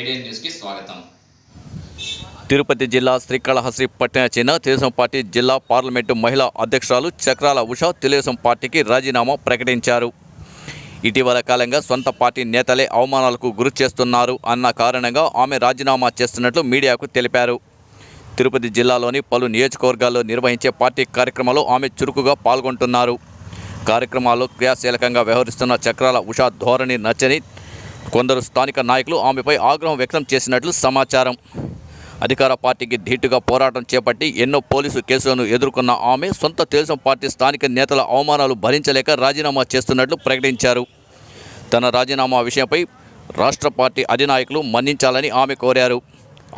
ADN news కి స్వాగతం. తిరుపతి జిల్లా శ్రీకాళహస్తి పట్టణ చెందిన తెలుగుదేశం పార్టీ జిల్లా పార్లమెంటు మహిళా అధ్యక్షురాలు చక్రాల ఉష తెలుగుదేశం పార్టీకి రాజీనామా ప్రకటించారు. ఇటీవల కాలంగా సొంత పార్టీ నేతలే అవమానాలకు గురి చేస్తున్నారు అన్న కారణంగా ఆమె రాజీనామా చేస్తున్నట్లు మీడియాకు తెలిపారు. తిరుపతి జిల్లాలోని పలు నియోజకవర్గాల్లో నిర్వహించే పార్టీ కార్యక్రమాల్లో ఆమె చురుకుగా పాల్గొంటున్నారు. కార్యక్రమాల్లో క్రియాశీలకంగా వ్యవహరిస్తున్న చక్రాల ఉష ధోరణి నచ్చని కొందరు స్థానిక నాయకులు ఆమెపై ఆగ్రహం వ్యక్తం చేసినట్లు సమాచారం. అధికార పార్టీకి ధీటుగా పోరాటం చేపట్టి ఎన్నో పోలీసు కేసులను ఎదుర్కొన్న ఆమె సొంత తెలుగుదేశం పార్టీ స్థానిక నేతల అవమానాలు భరించలేక రాజీనామా చేస్తున్నట్లు ప్రకటించారు. తన రాజీనామా విషయంపై రాష్ట్ర పార్టీ అధినాయకులు మన్నించాలని ఆమె కోరారు.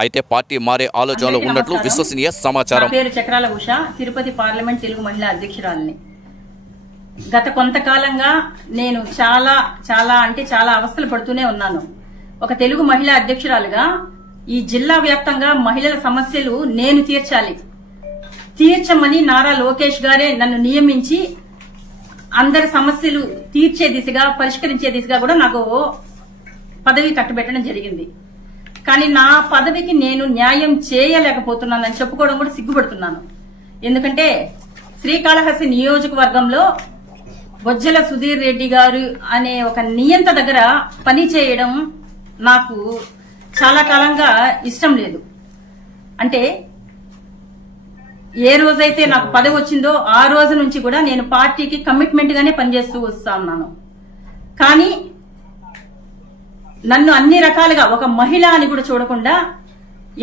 అయితే పార్టీ మారే ఆలోచనలో ఉన్నట్లు విశ్వసనీయ సమాచారం. పేరు చక్రాల ఉష, తిరుపతి పార్లమెంట్ తెలుగు మహిళా అధ్యక్షురాలిని. గత కొంతకాలంగా నేను చాలా అవస్థలు పడుతూనే ఉన్నాను. ఒక తెలుగు మహిళా అధ్యక్షురాలుగా ఈ జిల్లా వ్యాప్తంగా మహిళల సమస్యలు నేను తీర్చమని నారా లోకేష్ గారే నన్ను నియమించి అందరి సమస్యలు తీర్చే దిశగా, పరిష్కరించే దిశగా కూడా నాకు పదవి కట్టబెట్టడం జరిగింది. కానీ నా పదవికి నేను న్యాయం చేయలేకపోతున్నానని చెప్పుకోవడం కూడా సిగ్గుపడుతున్నాను. ఎందుకంటే శ్రీకాళహస్తి నియోజకవర్గంలో బొజ్జల సుధీర్ రెడ్డి గారు అనే ఒక నియంత దగ్గర పని చేయడం నాకు చాలా కాలంగా ఇష్టం లేదు. అంటే ఏ రోజైతే నాకు పదవి వచ్చిందో ఆ రోజు నుంచి కూడా నేను పార్టీకి కమిట్మెంట్ గానే పనిచేస్తూ వస్తా ఉన్నాను. కానీ నన్ను అన్ని రకాలుగా ఒక మహిళ అని కూడా చూడకుండా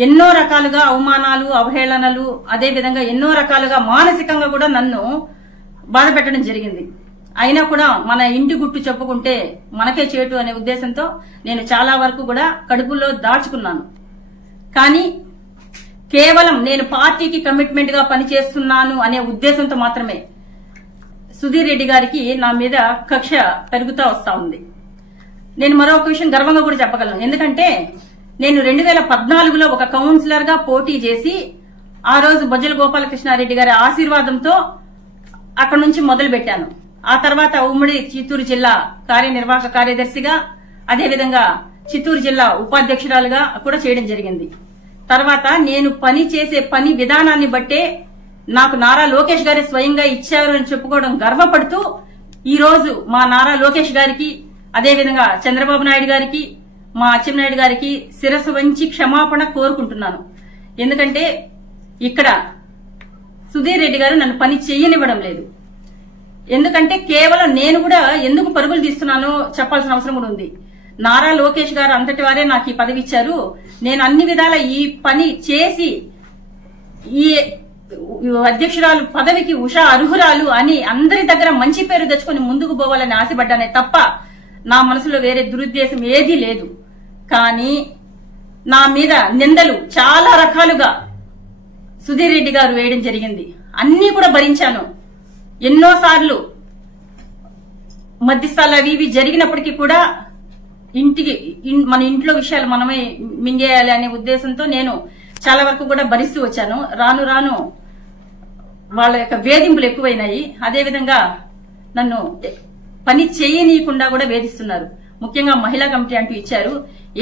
ఎన్నో రకాలుగా అవమానాలు, అవహేళనలు, అదేవిధంగా ఎన్నో రకాలుగా మానసికంగా కూడా నన్ను బాధ పెట్టడం జరిగింది. అయినా కూడా మన ఇంటి గుట్టు చెప్పుకుంటే మనకే చేటు అనే ఉద్దేశంతో నేను చాలా వరకు కూడా కడుపులో దాచుకున్నాను. కానీ కేవలం నేను పార్టీకి కమిట్మెంట్ గా పనిచేస్తున్నాను అనే ఉద్దేశంతో మాత్రమే సుధీర్ రెడ్డి గారికి నా మీద కక్ష పెరుగుతూ వస్తా ఉంది. నేను మరొక విషయం గర్వంగా కూడా చెప్పగలను. ఎందుకంటే నేను 2014లో ఒక కౌన్సిలర్ గా పోటీ చేసి ఆ రోజు బొజ్జల గోపాలకృష్ణారెడ్డి గారి ఆశీర్వాదంతో అక్కడ నుంచి మొదలు పెట్టాను. ఆ తర్వాత ఉమ్మడి చిత్తూరు జిల్లా కార్యనిర్వాహక కార్యదర్శిగా, అదేవిధంగా చిత్తూరు జిల్లా ఉపాధ్యక్షురాలుగా కూడా చేయడం జరిగింది. తర్వాత నేను పని చేసే పని విధానాన్ని బట్టే నాకు నారా లోకేష్ గారి స్వయంగా ఇచ్చారు అని చెప్పుకోవడం గర్వపడుతూ ఈ రోజు మా నారా లోకేష్ గారికి, అదేవిధంగా చంద్రబాబు నాయుడు గారికి, మా అచ్చెన్నాయుడు గారికి శిరస్సు వంచి క్షమాపణ కోరుకుంటున్నాను. ఎందుకంటే ఇక్కడ సుధీర్ రెడ్డి గారు నన్ను పని చెయ్యనివ్వడం లేదు. ఎందుకంటే కేవలం నేను కూడా ఎందుకు పరుగులు తీస్తున్నానో చెప్పాల్సిన అవసరం కూడా ఉంది. నారా లోకేష్ గారు అంతటి వారే నాకు ఈ పదవి ఇచ్చారు. నేను అన్ని విధాల ఈ పని చేసి ఈ అధ్యక్షురాలు పదవికి ఉష అర్హురాలు అని అందరి దగ్గర మంచి పేరు తెచ్చుకుని ముందుకు పోవాలని ఆశపడ్డానే తప్ప నా మనసులో వేరే దురుద్దేశం ఏదీ లేదు. కానీ నా మీద నిందలు చాలా రకాలుగా సుధీర్ రెడ్డి గారు వేయడం జరిగింది. అన్ని కూడా భరించాను. ఎన్నోసార్లు మధ్యస్థాలు అవి ఇవి జరిగినప్పటికీ కూడా మన ఇంట్లో విషయాలు మనమే మింగేయాలి అనే ఉద్దేశంతో నేను చాలా వరకు కూడా భరిస్తూ వచ్చాను. రాను రాను వాళ్ళ యొక్క వేధింపులు ఎక్కువైనాయి. అదేవిధంగా నన్ను పని చేయనీయకుండా కూడా వేధిస్తున్నారు. ముఖ్యంగా మహిళా కమిటీ అంటూ ఇచ్చారు.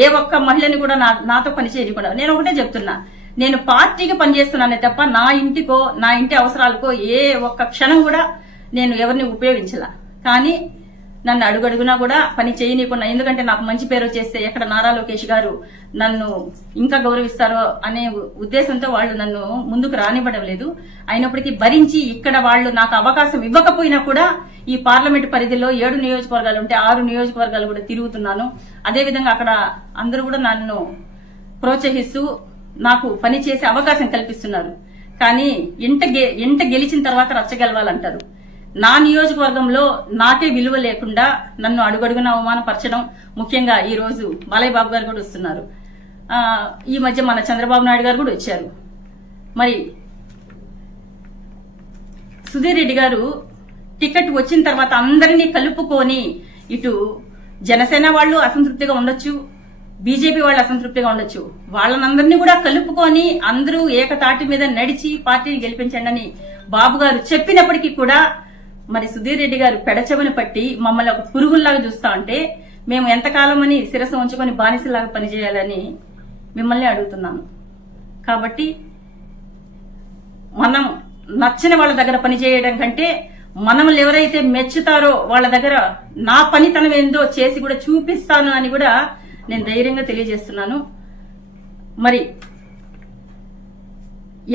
ఏ ఒక్క మహిళని కూడా నాతో పని చేయకుండా. నేను ఒకటే చెప్తున్నా, నేను పార్టీకి పనిచేస్తున్నానే తప్ప నా ఇంటికో, నా ఇంటి అవసరాలకో ఏ ఒక్క క్షణం కూడా నేను ఎవరిని ఉపయోగించలా. కానీ నన్ను అడుగడుగునా కూడా పని చేయనీయకుండా, ఎందుకంటే నాకు మంచి పేరు చేస్తే ఎక్కడ నారా లోకేష్ గారు నన్ను ఇంకా గౌరవిస్తారో అనే ఉద్దేశంతో వాళ్ళు నన్ను ముందుకు రానివ్వడం లేదు. అయినప్పటికీ భరించి ఇక్కడ వాళ్ళు నాకు అవకాశం ఇవ్వకపోయినా కూడా ఈ పార్లమెంట్ పరిధిలో 7 నియోజకవర్గాలు ఉంటే 6 నియోజకవర్గాలు కూడా తిరుగుతున్నాను. అదేవిధంగా అక్కడ అందరూ కూడా నన్ను ప్రోత్సహిస్తూ నాకు పని చేసే అవకాశం కల్పిస్తున్నారు. కానీ ఇంట గెలిచిన తర్వాత రచ్చగెలవాలంటారు. నా నియోజకవర్గంలో నాకే విలువ లేకుండా నన్ను అడుగడుగున అవమానపరచడం, ముఖ్యంగా ఈ రోజు బాలయ్య బాబు గారు కూడా వస్తున్నారు. ఈ మధ్య మన చంద్రబాబు నాయుడు గారు కూడా వచ్చారు. మరి సుధీర్ రెడ్డి గారు టికెట్ వచ్చిన తర్వాత అందరినీ కలుపుకొని, ఇటు జనసేన వాళ్ళు అసంతృప్తిగా ఉండొచ్చు, బీజేపీ వాళ్ళు అసంతృప్తిగా ఉండొచ్చు, వాళ్ళనందరినీ కూడా కలుపుకొని అందరూ ఏకతాటి మీద నడిచి పార్టీని గెలిపించండి అని బాబు గారు చెప్పినప్పటికీ కూడా మరి సుధీర్ రెడ్డి గారు పెడచెవిన పట్టి మమ్మల్ని ఒక పురుగుల్లాగా చూస్తా ఉంటే మేము ఎంతకాలం అని శిరస్సు ఉంచుకొని బానిసలాగా పనిచేయాలని మిమ్మల్ని అడుగుతున్నాను. కాబట్టి మనం నచ్చిన వాళ్ళ దగ్గర పనిచేయడం కంటే మనల్ని ఎవరైతే మెచ్చుతారో వాళ్ళ దగ్గర నా పనితనం ఏందో చేసి కూడా చూపిస్తాను అని కూడా నేను ధైర్యంగా తెలియజేస్తున్నాను. మరి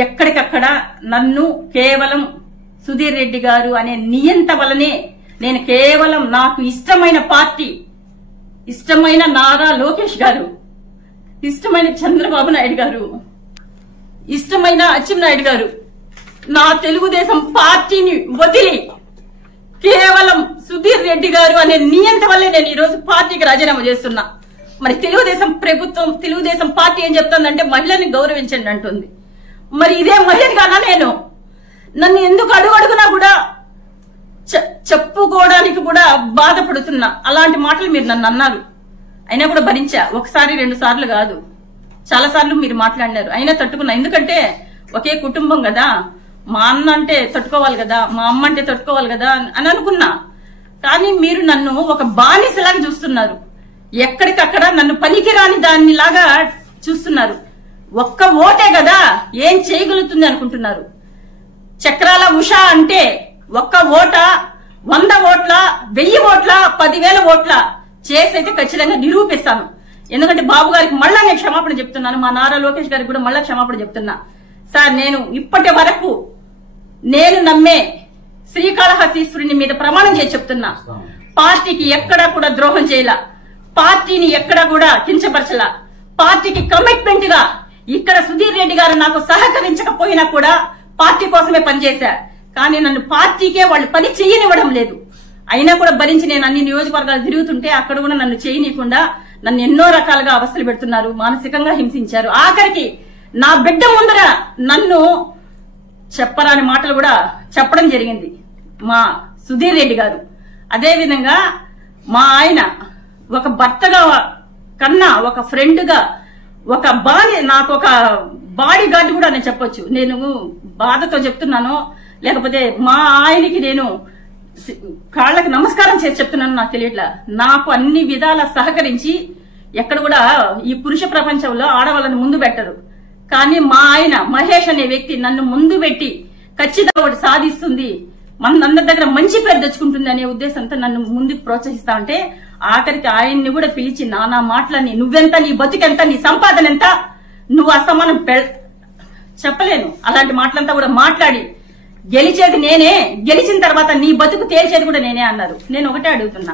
ఎక్కడికక్కడ నన్ను కేవలం సుధీర్ రెడ్డి గారు అనే నియంత వలనే నేను కేవలం నాకు ఇష్టమైన పార్టీ, ఇష్టమైన నారా లోకేష్ గారు, ఇష్టమైన చంద్రబాబు నాయుడు గారు, ఇష్టమైన అచ్చెన్నాయుడు గారు, నా తెలుగుదేశం పార్టీని వదిలి కేవలం సుధీర్ రెడ్డి గారు అనే నియంత వల్లే నేను ఈరోజు పార్టీకి రాజీనామా చేస్తున్నా. మరి తెలుగుదేశం ప్రభుత్వం, తెలుగుదేశం పార్టీ ఏం చెప్తుందంటే మహిళని గౌరవించండి అంటుంది. మరి ఇదే మహిళని కానా నేను? నన్ను ఎందుకు అడుగడుగునా కూడా చెప్పుకోవడానికి కూడా బాధపడుతున్నా. అలాంటి మాటలు మీరు నన్ను అన్నారు, అయినా కూడా భరించా. ఒకసారి 2 సార్లు కాదు, చాలా సార్లు మీరు మాట్లాడినారు, అయినా తట్టుకున్నా. ఎందుకంటే ఒకే కుటుంబం కదా, మా అన్న అంటే తట్టుకోవాలి కదా, మా అమ్మ అంటే తట్టుకోవాలి కదా అని అనుకున్నా. కానీ మీరు నన్ను ఒక బానిసలాగా చూస్తున్నారు. ఎక్కడికక్కడ నన్ను పనికిరాని దానిలాగా చూస్తున్నారు. ఒక్క ఓటే కదా ఏం చేయగలుగుతుంది అనుకుంటున్నారు. చక్రాల ఉష అంటే ఒక్క ఓట 100 ఓట్ల, 1000 ఓట్ల, 10,000 ఓట్ల చేసైతే ఖచ్చితంగా నిరూపిస్తాను. ఎందుకంటే బాబు గారికి మళ్ళా నేను క్షమాపణ చెప్తున్నాను, మా నారా లోకేష్ గారికి కూడా మళ్ళా క్షమాపణ చెప్తున్నా. సార్, నేను ఇప్పటి వరకు నేను నమ్మే శ్రీకాళహస్తీశ్వరుని మీద ప్రమాణం చేసి చెప్తున్నా, పార్టీకి ఎక్కడా కూడా ద్రోహం చేయలా, పార్టీని ఎక్కడా కూడా కించపరచలా, పార్టీకి కమిట్మెంట్ గా ఇక్కడ సుధీర్ రెడ్డి గారు నాకు సహకరించకపోయినా కూడా పార్టీ కోసమే పనిచేశా. కానీ నన్ను పార్టీకే వాళ్ళు పని చేయనివ్వడం లేదు. అయినా కూడా భరించి నేను అన్ని నియోజకవర్గాలు తిరుగుతుంటే అక్కడ కూడా నన్ను చేయనీయకుండా నన్ను ఎన్నో రకాలుగా అవస్థలు పెడుతున్నారు, మానసికంగా హింసించారు. ఆఖరికి నా బిడ్డ ముందర నన్ను చెప్పరాని మాటలు కూడా చెప్పడం జరిగింది మా సుధీర్ రెడ్డి గారు. అదే విధంగా మా ఆయన ఒక భర్తగా కన్నా ఒక ఫ్రెండ్ గా నాకు ఒక బాడీ గార్డ్ కూడా నేను చెప్పొచ్చు. నేను బాధతో చెప్తున్నాను, లేకపోతే మా ఆయనకి నేను కాళ్ళకి నమస్కారం చేసి చెప్తున్నాను నాకు తెలియట్లా. నాకు అన్ని విధాల సహకరించి ఎక్కడ కూడా ఈ పురుష ప్రపంచంలో ఆడవాళ్ళని ముందు పెట్టరు. కానీ మా ఆయన మహేష్ అనే వ్యక్తి నన్ను ముందు పెట్టి ఖచ్చితంగా ఒకటి సాధిస్తుంది, మనందరి దగ్గర మంచి పేరు తెచ్చుకుంటుంది అనే ఉద్దేశంతో నన్ను ముందుకు ప్రోత్సహిస్తా ఉంటే ఆఖరికి ఆయన్ని కూడా పిలిచి నానా మాటలని, నువ్వెంత, నీ బతుకెంత, నీ సంపాదన ఎంత, నువ్వు అసమానం చెప్పలేను అలాంటి మాటలంతా కూడా మాట్లాడి గెలిచేది నేనే, గెలిచిన తర్వాత నీ బతుకు తేల్చేది కూడా నేనే అన్నారు. నేను ఒకటే అడుగుతున్నా,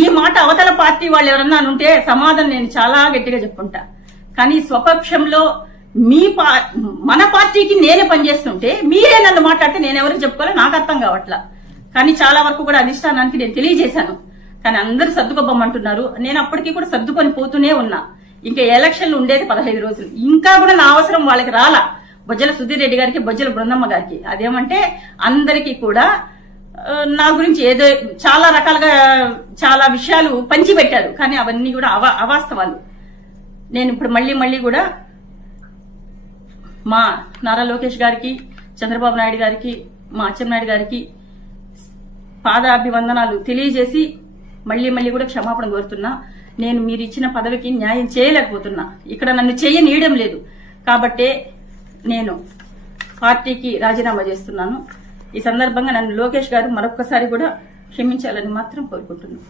ఈ మాట అవతల పార్టీ వాళ్ళు ఎవరన్నా ఉంటే సమాధానం నేను చాలా గట్టిగా చెప్పుకుంటా. కానీ స్వపక్షంలో మన పార్టీకి నేనే పనిచేస్తుంటే మీరే నన్ను మాట్లాడితే నేను ఎవరికి చెప్పుకోవాలో నాకు అర్థం కావట్లా. కానీ చాలా వరకు కూడా అధిష్టానానికి నేను తెలియజేశాను. కానీ అందరూ సర్దుకోబోమంటున్నారు. నేను అప్పటికీ కూడా సర్దుకొని పోతూనే ఉన్నా. ఇంకా ఎలక్షన్లు ఉండేది 15 రోజులు, ఇంకా కూడా నా అవసరం వాళ్ళకి రాలా. బొజ్జల సుధీర్ రెడ్డి గారికి, బొజ్జల బృందమ్మ గారికి అదేమంటే అందరికీ కూడా నా గురించి ఏదో చాలా రకాలుగా చాలా విషయాలు పంచిపెట్టారు. కానీ అవన్నీ కూడా అవాస్తవాలు. నేను ఇప్పుడు మళ్ళీ కూడా మా నారా లోకేష్ గారికి, చంద్రబాబు నాయుడు గారికి, మా అచ్చెన్నాయుడు గారికి పాదాభివందనాలు తెలియజేసి మళ్ళీ కూడా క్షమాపణ కోరుతున్నా. నేను మీరు ఇచ్చిన పదవికి న్యాయం చేయలేకపోతున్నా, ఇక్కడ నన్ను చేయనీయడం లేదు. కాబట్టే నేను పార్టీకి రాజీనామా చేస్తున్నాను. ఈ సందర్భంగా నన్ను లోకేష్ గారు మరొక్కసారి కూడా క్షమించాలని మాత్రం కోరుకుంటున్నాను.